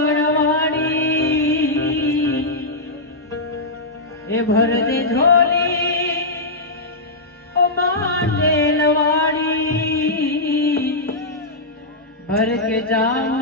વણવાણી એ ભર દે ઝોલી ઓ માંડેલવાડી ભર કે જાઉં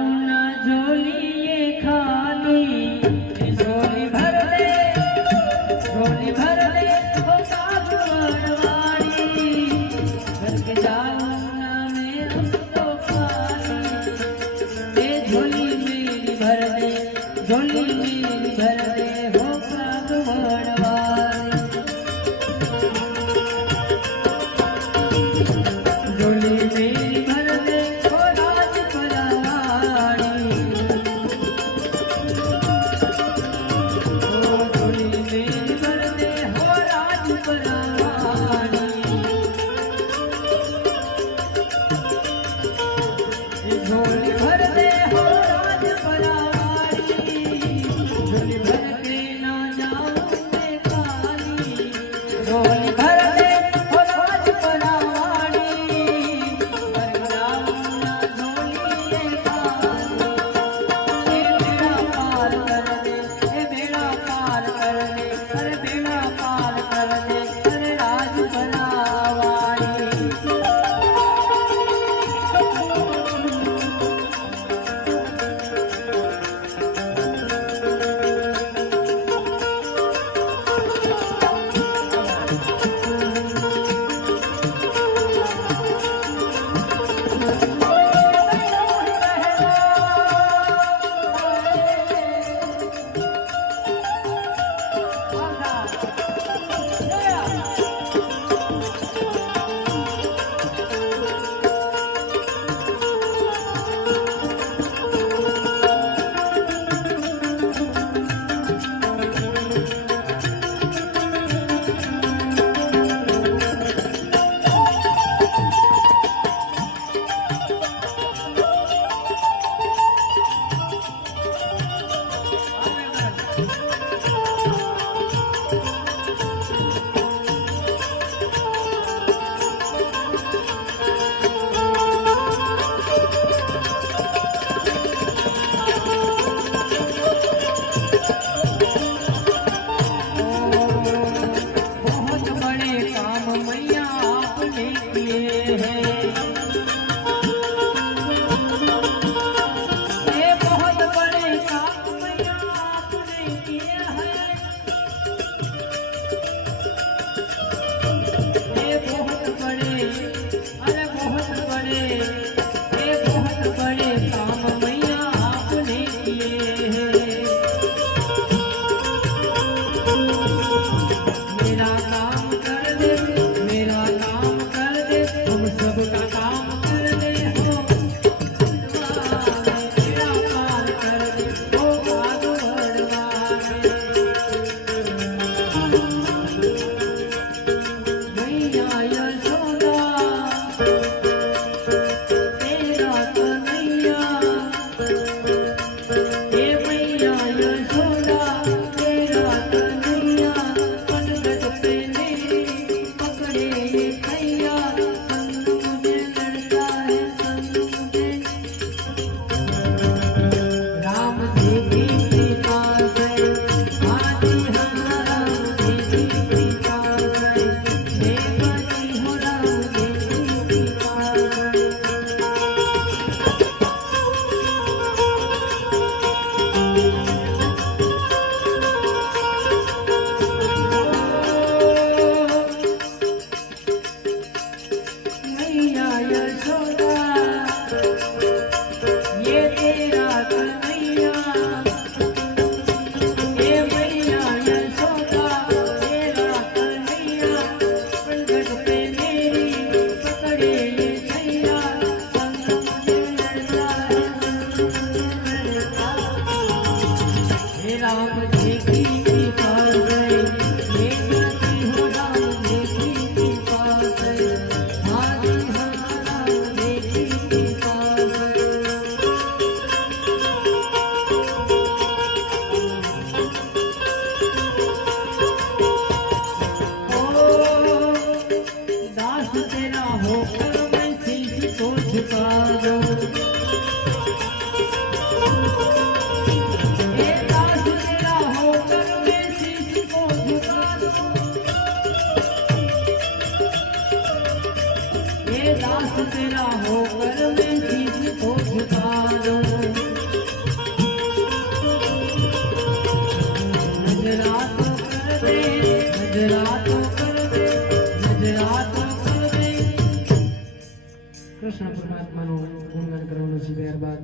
ગુણગાન કરવાનું છે ત્યારબાદ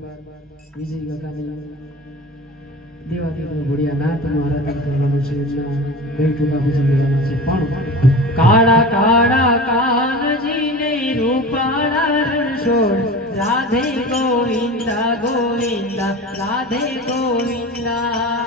વિજય કાકાની દેવા દેવા ઘોડિયા આરાધન કરવાનું છે બે ટૂંકા પૂછી છે. પણ કાળા કાળા કાનજીને રૂપાળા રણછોડ રાધે ગોવિંદા ગોવિંદા, રાધે ગોવિંદા.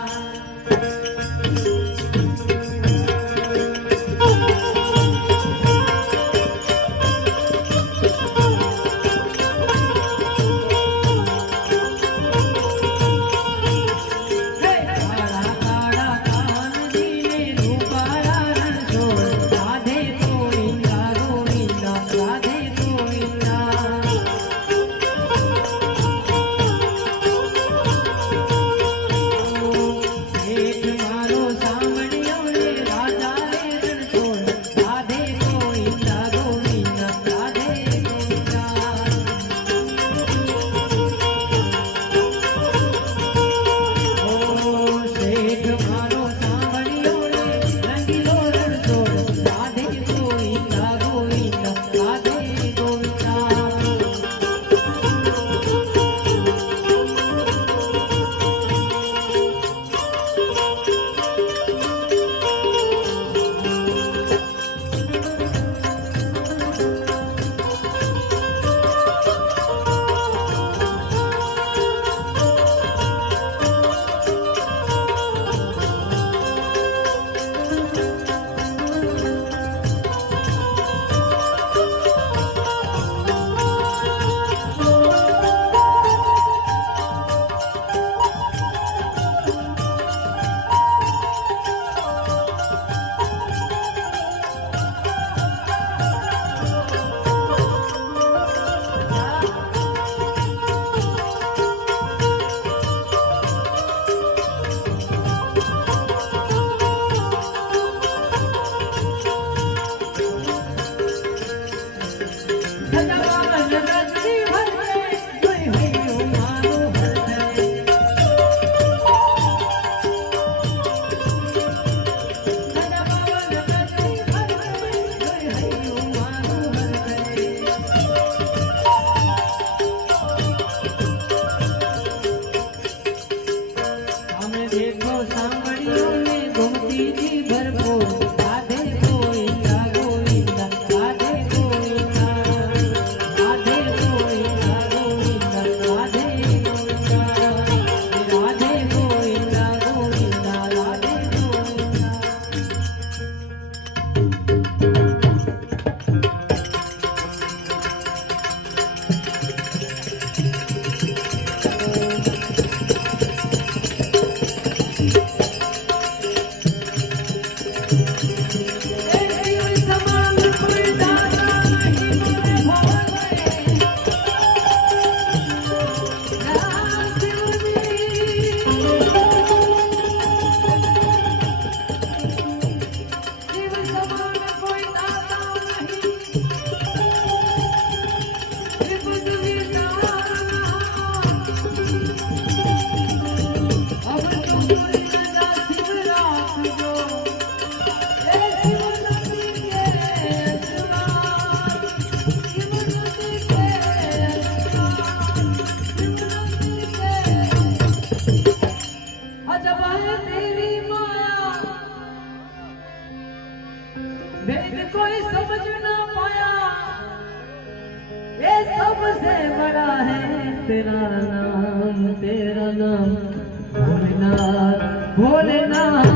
भोलेनाथ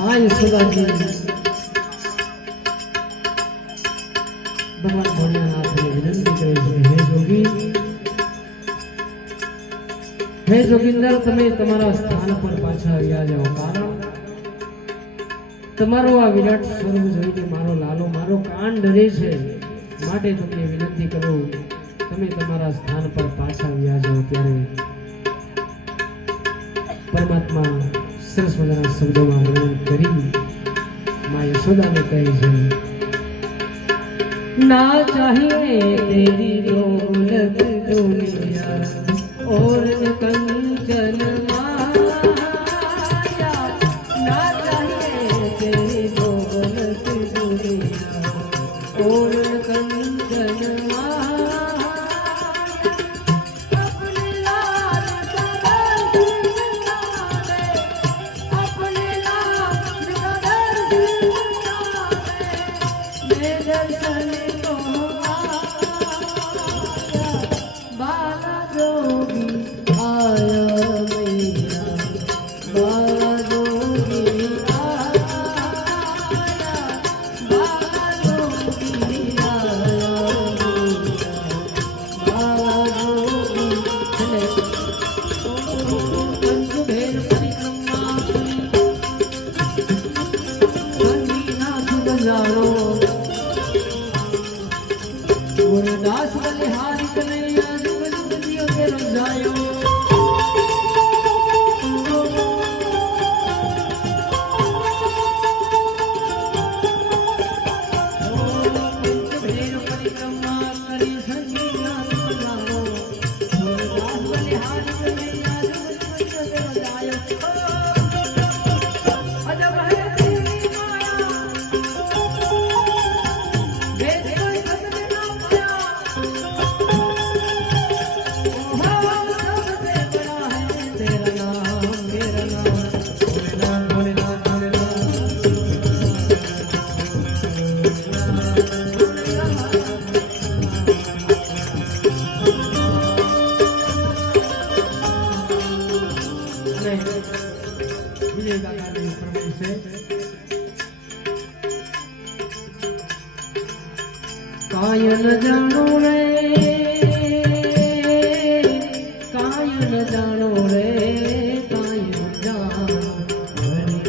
મા યશોદાજી ભગવાન હે જોગી તમે તમારા સ્થાન પર પાછા આવ્યા જાઓ. કારણ તમારો આ વિરાટ સ્વરૂપ જોઈને મારો લાલો, મારો કાન ડરે છે. માટે તમને વિનંતી કરું, તમે તમારા સ્થાન પર પાછા આવ્યા જાઓ ત્યારે પરમાત્મા સરસ મજાના શબ્દોમાં વર્ણન કરી મા યશોદાને કહે છે ના ચાહીએ તેરી દોલત કાયન જાણો રે કાયન જાણો હરી